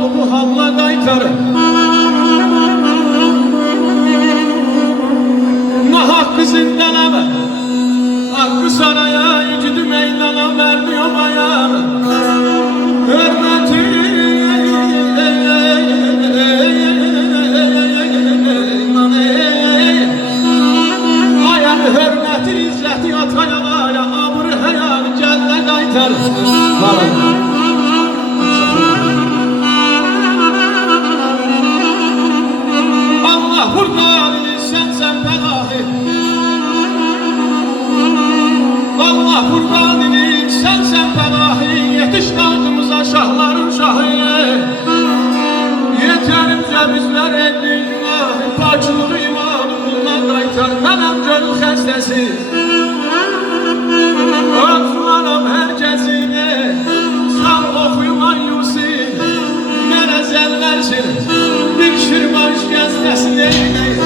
oğlumu havla qaytarır. Hakkı zindanama, hakkı saraya, yigidi meydana vermiyor ayağını. Hürmeti ayağını, hürmeti, izzeti atayana, abırı hayal celle qaytar. Allah buradan sen bedahi, Allah kurbanını sen bedahi, yetiş kalkımıza şahların şahı. Yeterince bizler elli günahı, paklığı imanı kuldan qaytar. Mənəm gönül xəstəsi, özmanam hər kəsini, sağ oxuyuman Yusif, mənə zəllərsin, bir şirman şikəstəsi neynəyir.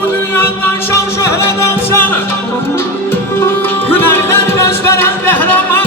Bu dünyadan şan şöhret alsanı, hünerler gösteren kahraman.